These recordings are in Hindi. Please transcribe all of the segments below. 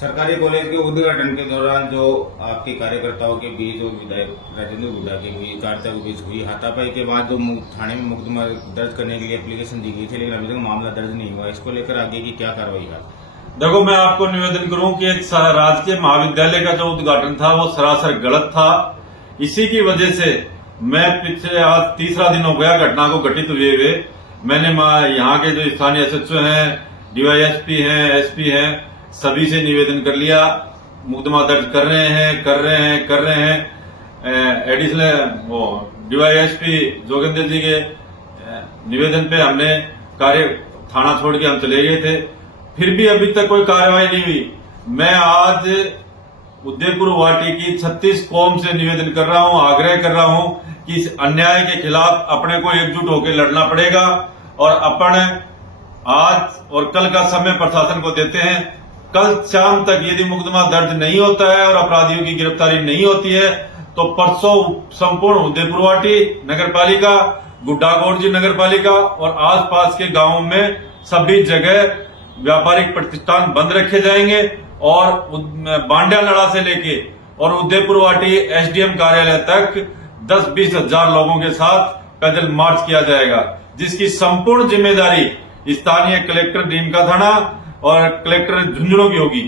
सरकारी कॉलेज के उद्घाटन के दौरान जो आपके कार्यकर्ताओं के बीच और विधायक राजेंद्र गुड्डा के बीच कार्यकर्ताओं के बीच हुई हाथापाई के बाद जो थाने में मुकदमा दर्ज करने के लिए एप्लीकेशन दी गई थी, लेकिन अभी तक मामला दर्ज नहीं हुआ। इसको लेकर आगे की क्या कार्रवाई है? देखो, मैं आपको निवेदन करूं कि एक राजकीय महाविद्यालय का जो उद्घाटन था वो सरासर गलत था। इसी की वजह से मैं पिछले आज तीसरा दिन हो गया घटना को घटित हुए। मैंने यहाँ के जो स्थानीय एसएचओ हैं, डीवाईएसपी हैं, एसपी हैं, सभी से निवेदन कर लिया। मुकदमा दर्ज कर रहे हैं। एडिशनल वो डीवाईएसपी जोगिंदर जी के निवेदन पे हमने थाना छोड़ के हम चले गए थे, फिर भी अभी तक कोई कार्रवाई नहीं हुई। मैं आज उदयपुर वाटी की 36 कौम से निवेदन कर रहा हूं, आग्रह कर रहा हूं कि इस अन्याय के खिलाफ अपने को एकजुट होकर लड़ना पड़ेगा और अपन आज और कल का समय प्रशासन को देते हैं। कल शाम तक यदि मुकदमा दर्ज नहीं होता है और अपराधियों की गिरफ्तारी नहीं होती है तो परसों संपूर्ण उदयपुर वाटी नगर पालिका, गुड्डागोड़जी नगर पालिका और आसपास के गांवों में सभी जगह व्यापारिक प्रतिष्ठान बंद रखे जाएंगे और बांडिया नड़ा से लेके और उदयपुर वाटी एसडीएम कार्यालय तक 10-20 हजार लोगों के साथ पैदल मार्च किया जाएगा, जिसकी संपूर्ण जिम्मेदारी स्थानीय कलेक्टर नीमका थाना और कलेक्टर झुंझुनू की होगी।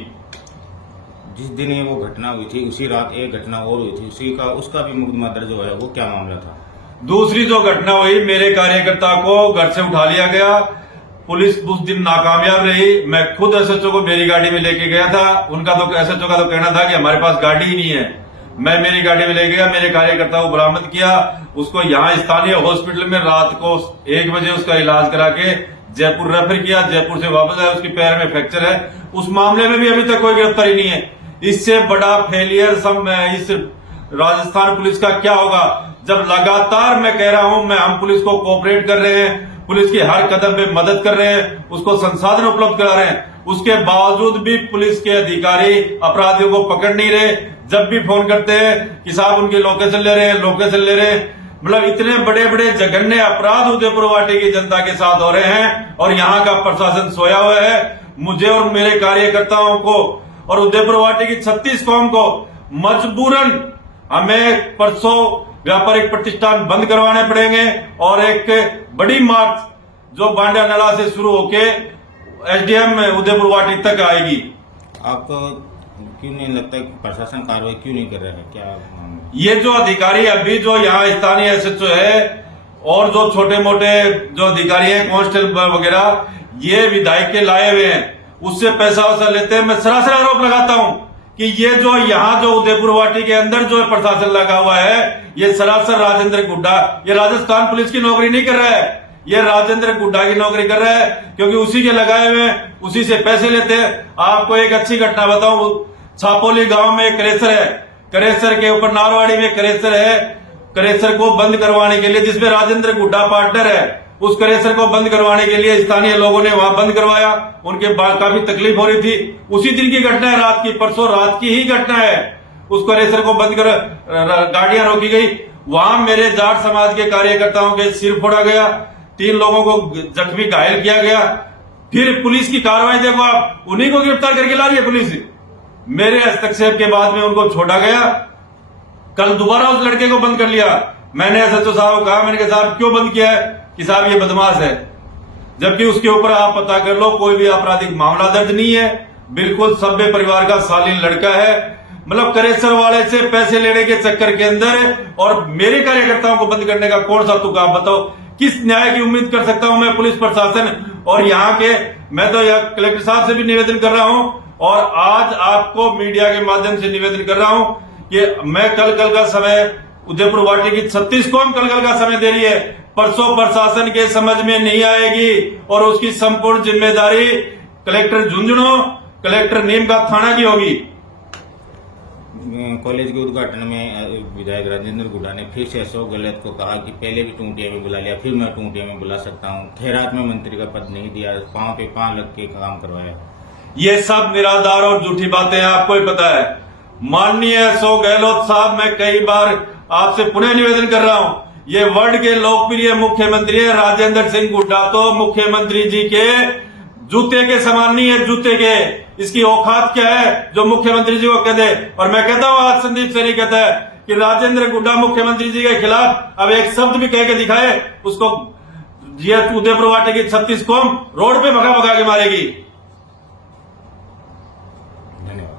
जिस दिन ये वो घटना हुई थी उसी रात एक घटना और हुई थी, उसका भी मुकदमा दर्ज हुआ है। वो क्या मामला था? दूसरी जो घटना हुई, मेरे कार्यकर्ता को घर से उठा लिया गया। पुलिस उस दिन नाकामयाब रही। मैं खुद एसएचओ को मेरी गाड़ी में लेके गया था। उनका तो एसएचओ का तो कहना था कि हमारे पास गाड़ी ही नहीं है। मैं मेरी गाड़ी में ले गया, मेरे कार्यकर्ता को बरामद किया, उसको यहाँ स्थानीय हॉस्पिटल में रात को 1 बजे उसका इलाज करा के जयपुर रेफर किया। जयपुर से वापस आया, उसकी पैर में फ्रैक्चर है। उस मामले में भी अभी तक कोई गिरफ्तारी नहीं है। इससे बड़ा फेलियर इस राजस्थान पुलिस का क्या होगा, जब लगातार मैं कह रहा हूं हम पुलिस को कोऑपरेट कर रहे हैं, पुलिस की हर कदम पे मदद कर रहे हैं, उसको संसाधन उपलब्ध करा रहे हैं, उसके बावजूद भी पुलिस के अधिकारी अपराधियों को पकड़ नहीं रहे। जब भी फोन करते हैं कि साहब उनकी लोकेशन ले रहे हैं। मतलब इतने बड़े बड़े जघन्य अपराध उदयपुर वाटी की जनता के साथ हो रहे हैं और यहाँ का प्रशासन सोया हुआ है। मुझे और मेरे कार्यकर्ताओं को और उदयपुर वाटी की 36 कौम को मजबूरन हमें परसों व्यापारिक प्रतिष्ठान बंद करवाने पड़ेंगे और एक बड़ी मार्च जो बांडिया नला से शुरू होके एसडीएम उदयपुर वाटी तक आएगी। आपको क्यों नहीं लगता कि प्रशासन कार्रवाई क्यों नहीं कर रहा है? क्या ये जो अधिकारी अभी जो यहाँ स्थानीय एसएचओ है और जो छोटे मोटे जो अधिकारी हैं, कांस्टेबल वगैरह, ये विधायक के लाए हुए हैं, उससे पैसा वैसा लेते हैं। मैं सरासर आरोप लगाता हूं कि ये जो यहाँ जो उदयपुर वाटी के अंदर जो प्रशासन लगा हुआ है, ये सरासर राजेंद्र गुड्डा, ये राजस्थान पुलिस की नौकरी नहीं कर रहा है, ये राजेंद्र गुड्डा की नौकरी कर रहा है, क्योंकि उसी के लगाए हुए हैं, उसी से पैसे लेते हैं। आपको एक अच्छी घटना बताऊं, छापोली गांव में एक क्रेशर है, क्रेशर के ऊपर नारवाड़ी में क्रेशर है, क्रेशर को बंद करवाने के लिए जिसमें राजेंद्र गुड्डा पार्टनर है, उस क्रेशर को बंद करवाने के लिए स्थानीय लोगों ने वहां बंद करवाया। उनके बाद काफी तकलीफ हो रही थी। उसी दिन की घटना है, रात की, परसों रात की ही घटना है। उस क्रेशर को बंद कर गाड़ियां रोकी गई। वहां मेरे जाट समाज के कार्यकर्ताओं के सिर फोड़ा गया, 3 लोगों को जख्मी घायल किया गया। फिर पुलिस की कार्रवाई देखो आप, उन्हीं को गिरफ्तार करके ला रही है पुलिस। मेरे हस्तक्षेप के बाद में उनको छोड़ा गया। कल दोबारा उस लड़के को बंद कर लिया। मैंने एसएचओ साहब को कहा, मैंने कहा साहब क्यों बंद किया है? कि साहब ये बदमाश है, जबकि उसके ऊपर आप पता कर लो कोई भी आपराधिक मामला दर्ज नहीं है। बिल्कुल सभ्य परिवार का शालीन लड़का है। मतलब करेसर वाले से पैसे लेने के चक्कर के अंदर और मेरे कार्यकर्ताओं को बंद करने का कौन सा तुक, आप बताओ? किस न्याय की उम्मीद कर सकता हूं मैं पुलिस प्रशासन और यहाँ के? मैं तो कलेक्टर साहब से भी निवेदन कर रहा हूं और आज आपको मीडिया के माध्यम से निवेदन कर रहा हूं कि मैं कल का समय उदयपुर वाटी की 36 कौम कल का समय दे रही है। परसों प्रशासन के समझ में नहीं आएगी और उसकी संपूर्ण जिम्मेदारी कलेक्टर झुंझुनू, कलेक्टर नीमका थाना की होगी। कॉलेज के उद्घाटन में विधायक राजेंद्र गुड्डा ने फिर से अशोक गहलोत को कहा कि पहले भी टूंटिया में बुला लिया, फिर मैं टूंटिया में बुला सकता हूं। खैरात में मंत्री का पद नहीं दिया, पांव पे पांव लग के काम करवाया। ये सब निराधार और झूठी बातें हैं, आपको ही पता है। माननीय अशोक गहलोत साहब, मैं कई बार आपसे पुनः निवेदन कर रहा हूं, ये वर्ल्ड के लोकप्रिय मुख्यमंत्री है राजेंद्र सिंह गुड्डा, तो मुख्यमंत्री जी के जूते के समान नहीं है, जूते के। इसकी औकात क्या है जो मुख्यमंत्री जी को कह दे। और मैं कहता हूं आज संदीप सैनी कहता है कि राजेंद्र गुड्डा मुख्यमंत्री जी के खिलाफ अब एक शब्द भी कह के दिखाए, उसको ये उदयपुर वाटे की 36 कौम रोड पे भगा भगा के मारेगी।